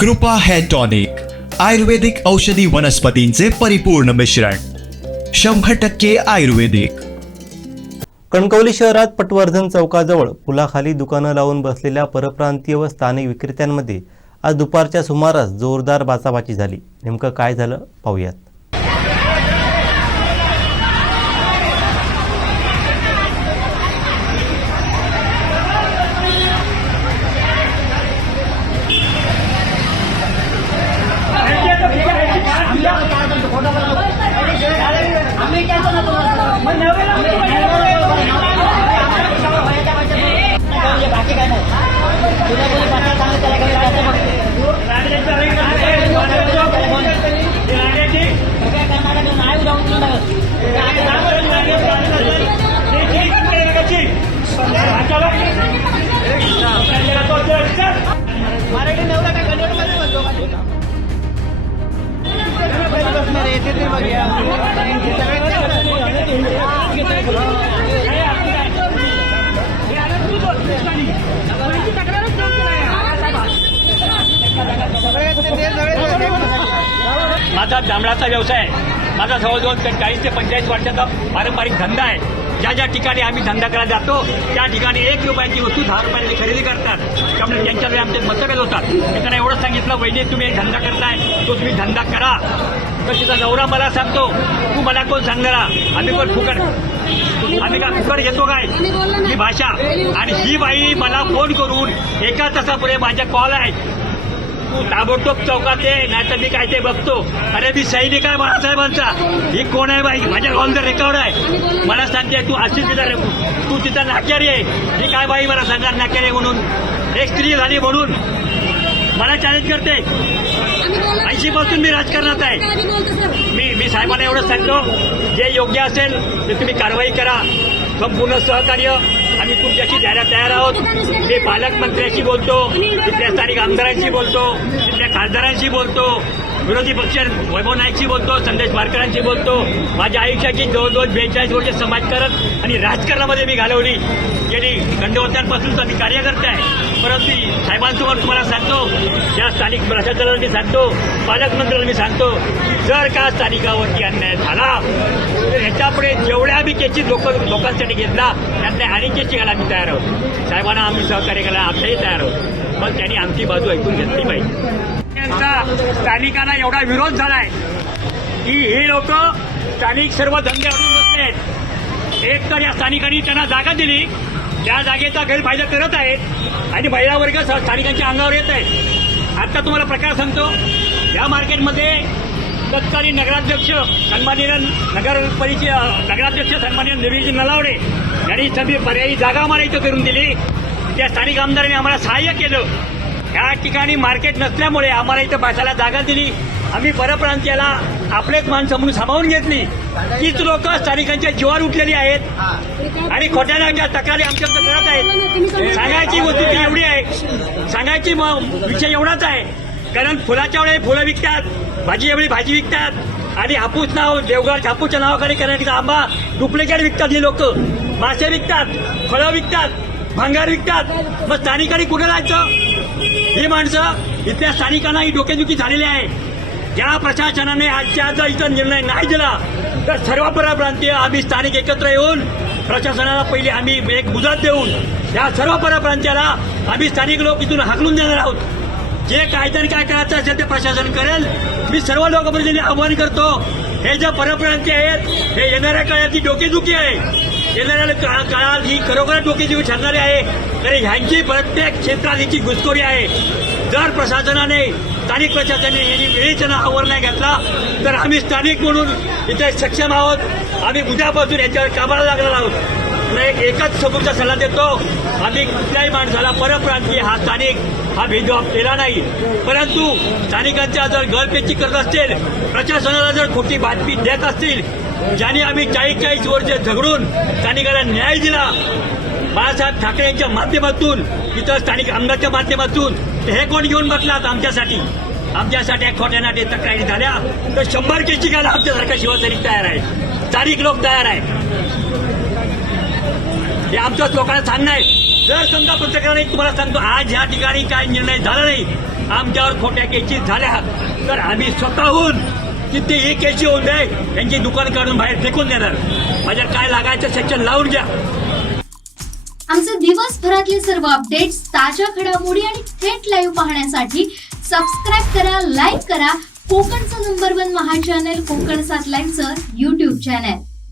कृपा hair tonic आयुर्वेदिक औषधी वनस्पतींचे परिपूर्ण मिश्रण शंभर टक्के आयुर्वेदिक. कणकवली शहरात पटवर्धन चौकाजवळ पुलाखाली दुकानं लावून बसलेल्या परप्रांतीय व स्थानिक विक्रेत्यांमध्ये आज दुपारच्या सुमारास जोरदार बाचाबाची झाली. नेमकं काय झालं पाहूयात. माझा जांभळाचा व्यवसाय आहे. माझा जवळजवळ चाळीस ते पंचेचाळीस वर्षाचा पारंपरिक धंदा आहे. ज्या ज्या ठिकाणी आम्ही धंदा करायला जातो त्या ठिकाणी एक रुपयाची वस्तू दहा रुपयाची खरेदी करतात. त्यामुळे त्यांच्याकडे आमचे मतभेद होतात. त्यांना एवढं सांगितलं वैद्य तुम्ही एक धंदा करताय. तो तुम्ही धंदा करा. तर तिचा नवरा मला सांगतो तू मला कोण सांगणारा आम्ही पण फुकट आम्ही का फुकट घेतो काय? ही भाषा. आणि ही बाई मला फोन करून एका तासापुढे माझ्या कॉल आहे. ताबडतोब चौकात ये नाही तर मी काय ते बघतो. अरे मी सैनिक आहे बाळासाहेबांचा. ही कोण आहे बाई? माझ्या द रेकॉर्ड आहे. मला सांगते तू अशी तिथं तू तिथं नाक्यारी आहे. ही काय बाई मला सांगणार नाक्यारी आहे म्हणून? एक स्त्री झाली म्हणून. मला चॅलेंज करते. ऐंशी पासून मी राजकारणात आहे. मी मी साहेबांना एवढं सांगतो. जे योग्य असेल ते तुम्ही कारवाई करा. संपूर्ण सहकार्य आम्ही तुमच्याशी द्यायला तयार आहोत. मी पालकमंत्र्यांशी बोलतो तिथल्या स्थानिक आमदारांशी बोलतो तिथल्या खासदारांशी बोलतो विरोधी पक्ष वैभव नाईकशी बोलतो संदेश वारकरांशी बोलतो. माझ्या आयुष्याची जवळजवळ बेचाळीस वर्ष समाजकारण आणि राजकारणामध्ये मी घालवली. गेली दंडवतांपासून तर मी कार्यकर्ते आहे. परंतु साहेबांसमोर तुम्हाला सांगतो या स्थानिक प्रशासनाला मी सांगतो पालकमंत्र्याला मी सांगतो जर का स्थानिकावरती अन्याय झाला तर ह्याच्यापुढे जेवढ्या आम्ही केसेस लोक लोकांसाठी घेतला त्यातल्या अनेक केस आम्ही तयार आहोत. साहेबांना आम्ही सहकार्य करायला आमच्याही तयार आहोत. मग त्यांनी आमची बाजू ऐकून घेतली पाहिजे. त्यांचा स्थानिकांना एवढा विरोध झालाय की हे लोक स्थानिक सर्व धंदे अडून बसले आहेत. एक तर या स्थानिकांनी त्यांना जागा दिली. त्या जागेचा गैरफायदा करत आहेत आणि महिला वर्ग स्थानिकांच्या अंगावर येत आहेत. आता तुम्हाला प्रकार सांगतो. या मार्केटमध्ये तत्कालीन नगराध्यक्ष सन्माननीय नगर परिचय नगराध्यक्ष सन्माननीय निवेजी नलावडे यांनी सगळी पर्यायी जागा आम्हाला इथं करून दिली. त्या स्थानिक आमदारांनी आम्हाला सहाय्य केलं. या ठिकाणी मार्केट नसल्यामुळे आम्हाला इथं बसायला जागा दिली. आम्ही परप्रांतीयाला आपलेच माणसं म्हणून सामावून घेतली. तीच लोक स्थानिकांच्या जीवावर उठलेली आहेत. आणि खोट्या नाट्या तक्रारी आमच्याकडे करत आहेत. सांगायची वस्तू एवढी आहे. सांगायची विषय एवढाच आहे. कारण फुलाच्या वेळी फुलं विकतात भाजी एवढी भाजी विकतात. आणि हापूस नाव देवगड हापूसच्या नावाखाली करण्याचा आंबा डुप्लिकेट विकतात ही लोक. मासे विकतात फळं विकतात भांगार विकतात. मग स्थानिकांनी कुठे राहायचं ही माणसं इथल्या स्थानिकांना ही डोकेदुखी झालेली आहे. ज्या प्रशासनाने आजच्या आज इथं निर्णय नाही दिला तर सर्व परप्रांतीय आम्ही स्थानिक एकत्र येऊन प्रशासनाला पहिले आम्ही एक मुदत देऊन या सर्व परप्रांतीयाला आम्ही स्थानिक लोक इथून हाकलून देणार आहोत. जे कायद्याने काय करायचं असेल ते प्रशासन करेल. मी सर्व लोकप्रतिनिधी आवाहन करतो हे जे परप्रांतीय आहेत हे येणाऱ्या काळातली डोकेदुखी आहे. येणाऱ्या का- काळात ही खरोखर डोकेदुखी ठरणारी आहे. कारण ह्यांची प्रत्येक क्षेत्रात हिची घुसखोरी आहे. जर प्रशासनाने स्थानिक प्रशासनाने यांनी वेळेचा आवर नाही घातला तर आम्ही स्थानिक म्हणून इथे सक्षम आहोत. आम्ही उद्यापासून याच्यावर कामाला लागणार आहोत. एकच समोरचा सल्ला देतो. आम्ही कुठल्याही माणसाला परप्रांतीय हा स्थानिक हा भेदभाव केला नाही. परंतु स्थानिकांच्या जर गळपेची करत असतील प्रशासनाला जर खोटी बातमी देत असतील ज्यांनी आम्ही चाळीस चाळीस वर्ष झगडून स्थानिकाला न्याय दिला बाळासाहेब ठाकरे यांच्या माध्यमातून इतर स्थानिक आमदारच्या माध्यमातून हे कोण घेऊन बसलात आमच्यासाठी? आमच्यासाठी एक खोट्या नाटे तक्रारी झाल्या. तर शंभर केची घ्यायला आमच्यासारखा शिवसैनिक तयार आहे. स्थानिक लोक तयार आहे हे आमच्याच लोकांना सांगणं आहे. जर समजा पत्रकारांनी तुम्हाला सांगतो आज ह्या ठिकाणी काय निर्णय झाला नाही आमच्यावर खोट्या केसी झाल्या. तर आम्ही स्वतःहून कितीही केसी होऊन दे त्यांची दुकान काढून बाहेर फेकून देणार. माझ्या काय लागायचं सेक्शन लावून घ्या आमचे दिवसभरातले सर्व अपडेट्स ताज्या घडामोडी आणि थेट लाईव्ह पाहण्यासाठी सबस्क्राईब करा लाईक करा. कोकणचं नंबर वन महा चॅनल कोकण सात लाईव्हचं युट्यूब चॅनल